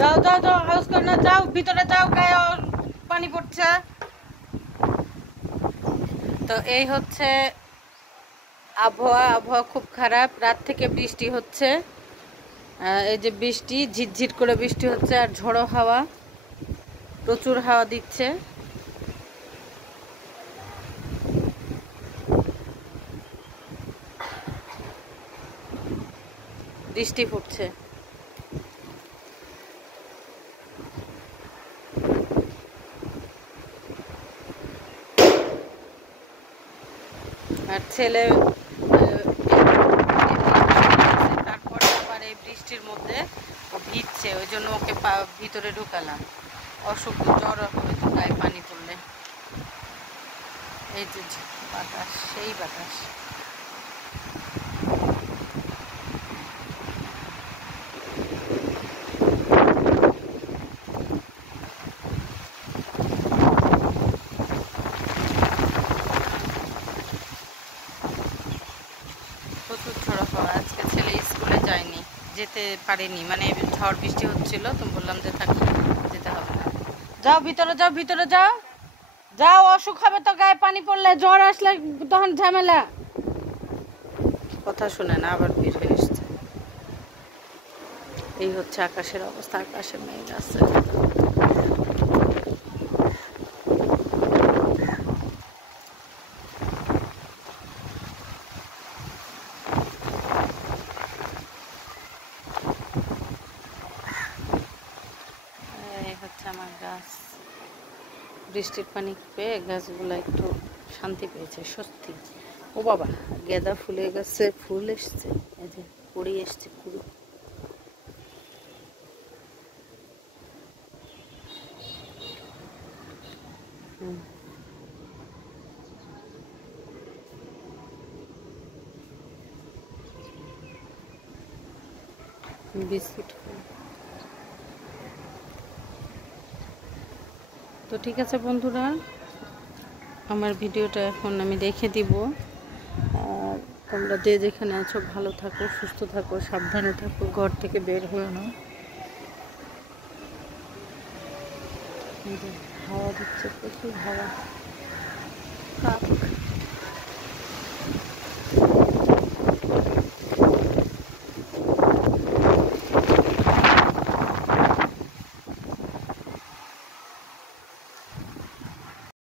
যাও যাও যাও, হাউস করে না, যাও ভিতরে যাও, গায়ে পানি পড়ছে। তো এই হচ্ছে আবহাওয়া খুব খারাপ, রাত থেকে বৃষ্টি হচ্ছে। এই যে বৃষ্টি, ঝিরঝির করে বৃষ্টি হচ্ছে, আর ঝড়ো হাওয়া, প্রচুর হাওয়া দিচ্ছে। বৃষ্টি পড়ছে। আর ছেলে তারপরে আবার এই বৃষ্টির মধ্যে ভিজছে, ওই জন্য ওকে ভিতরে ঢুকালাম। অসুখ জ্বর হবে তো গায়ে পানি পড়লে। এই যে বাতাস, সেই বাতাস। প্রচুর ঝড় হওয়া। আজকে ছেলে স্কুলে যায়নি, যেতে পারেনি, মানে ঝড় বৃষ্টি হচ্ছিল, তো বললাম যে থাক, যেতে হবে না। যাও ভিতরে যাও, ভিতরে যাও, যাও, অসুখ হবে তো গায়ে পানি পড়লে, জ্বর আসলে তখন ঝামেলা। কথা শুনে না, আবার বের হয়ে এসছে। এই হচ্ছে আকাশের অবস্থা, আকাশে মেঘ আছে। এই হচ্ছে আমার গাছ। বৃষ্টির পানি পেয়ে গাছগুলো একটু শান্তি পেয়েছে, স্বস্তি। ও বাবা, গেঁদা ফুলে গেছে, ফুল এসছে, এই যে কুড়ি এসছে, কুড়ি। বিস্কুট। তো ঠিক আছে বন্ধুরা, আমার ভিডিওটা এখন আমি রেখে দিব। আর তোমরা যে যেখানে আছো ভালো থাকো, সুস্থ থাকো, সাবধানে থাকো, ঘর থেকে বের হয়ে না। হাওয়া দিচ্ছে, প্রচুর হাওয়া।